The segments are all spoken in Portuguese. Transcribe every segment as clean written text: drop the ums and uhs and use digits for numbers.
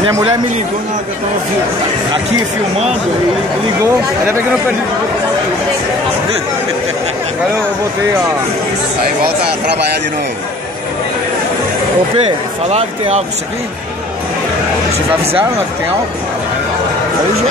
Minha mulher me ligou na hora que eu tava aqui filmando e ligou. Ainda bem que eu não perdi. Agora eu voltei, ó. Aí volta a trabalhar de novo. Ô P, falaram que tem álcool isso aqui? Vocês avisaram lá que tem álcool? Aí já.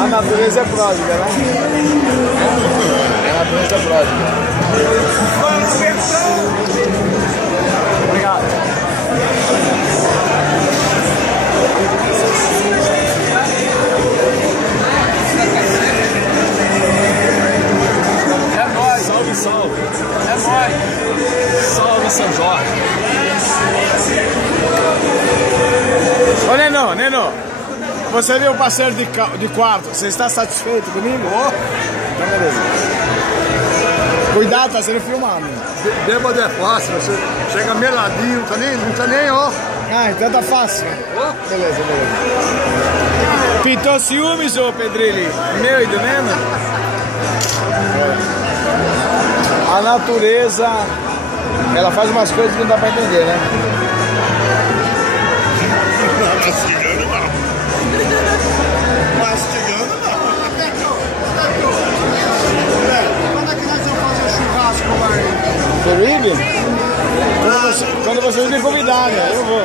A natureza é pródiga, né? A natureza é pródiga. Obrigado. É nóis, salve, salve. É nóis. Salve São Jorge. Ô Nenô, Nenô. Você viu o parceiro de quarto, você está satisfeito comigo? Oh. Então beleza. Cuidado, tá sendo filmado. Bêbado é fácil, você chega meladinho, não tá nem, ó. Ah, então tá fácil. Oh. Beleza, beleza. Pintou ciúmes, ô Pedrilli? Meu e do Neno? A natureza, ela faz umas coisas que não dá pra entender, né? Mastigando não. Mastigando não. Quando é que nós vamos fazer o churrasco lá? Pedrilli? Quando vocês me convidarem, eu vou.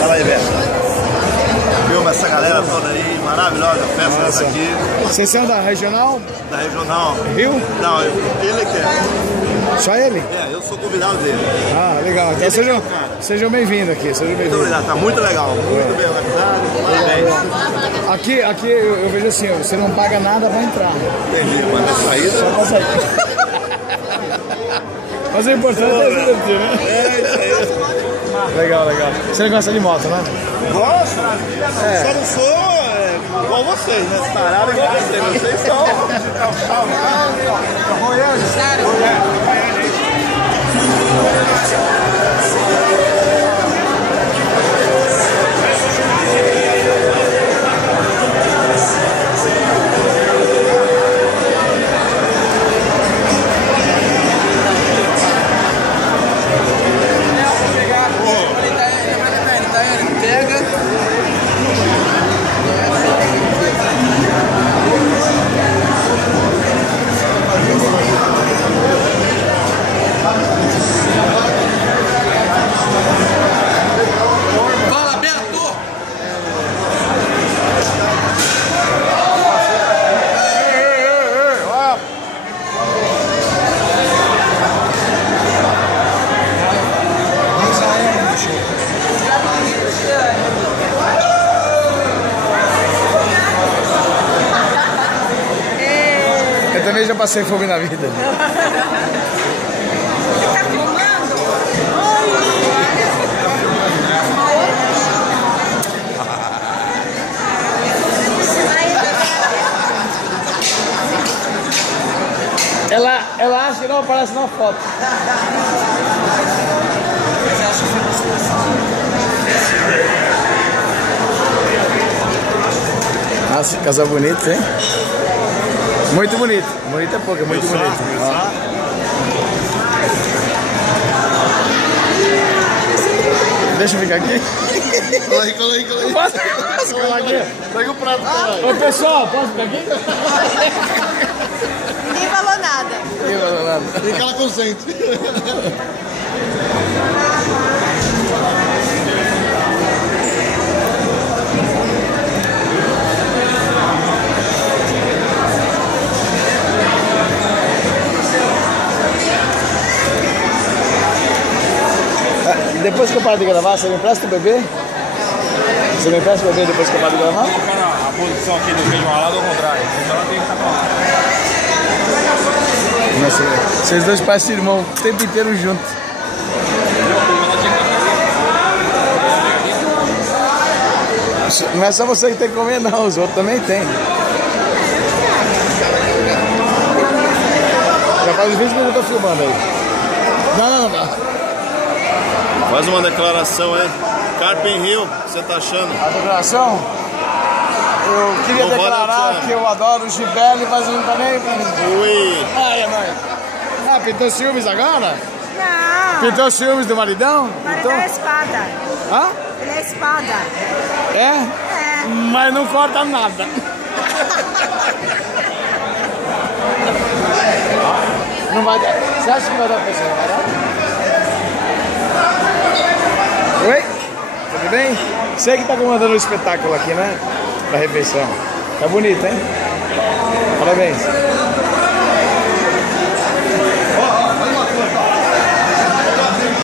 Fala aí, Beto. Viu essa galera toda aí, maravilhosa festa aqui. Vocês são da regional? Da regional. Rio? Não, ele quer. Só ele? É, eu sou convidado dele. Ah, legal. Então sejam bem-vindos aqui. Sejam Muito bem-vindos. obrigado, tá muito legal. Muito bem organizado. Parabéns. Aqui eu vejo assim, você não paga nada pra entrar. Entendi, mas é sair. Só pra sair. Mas o importante é divertir, né? É isso aí. Legal, legal. Você gosta de moto, né? Gosto. Só não sou igual vocês, né? Parado igual vocês. Vocês são. Eu também já passei fome na vida. Ela acha que não aparece na foto. Nossa, casal bonito, hein? Muito bonito. Bonito é pouco, é muito bonito. Ó. Deixa eu ficar aqui. Cola aí. Posso ficar aqui? Pega o prato pra Ô pessoal, posso ficar aqui? Ninguém falou nada. Ninguém falou nada. E que ela consente. Depois que eu paro de gravar, você me empresta o bebê? Você me empresta o bebê depois que eu paro de gravar? A posição aqui do queijo ralado ao contrário. Então ela tem que estar pra lá. Nossa, vocês dois parecem irmão o tempo inteiro juntos. Não é só você que tem que comer, não. Os outros também tem. Já faz 20 minutos que eu tô filmando aí. Não. Faz uma declaração aí. Carpin Rio, o que você tá achando? A declaração? Eu queria declarar que eu adoro o Gibelli, mas não tá nem pra mim. Ui! Ai, é nóis. Ah, pintou ciúmes agora? Não. Pintou ciúmes do maridão? O marido é espada. Hã? Ele é espada. É? É. Mas não corta nada. Não vai dar. Você acha que vai dar pra você? Não vai dar? Oi? Tudo bem? Você que tá comandando o espetáculo aqui, né? Da refeição. Tá bonito, hein? Parabéns.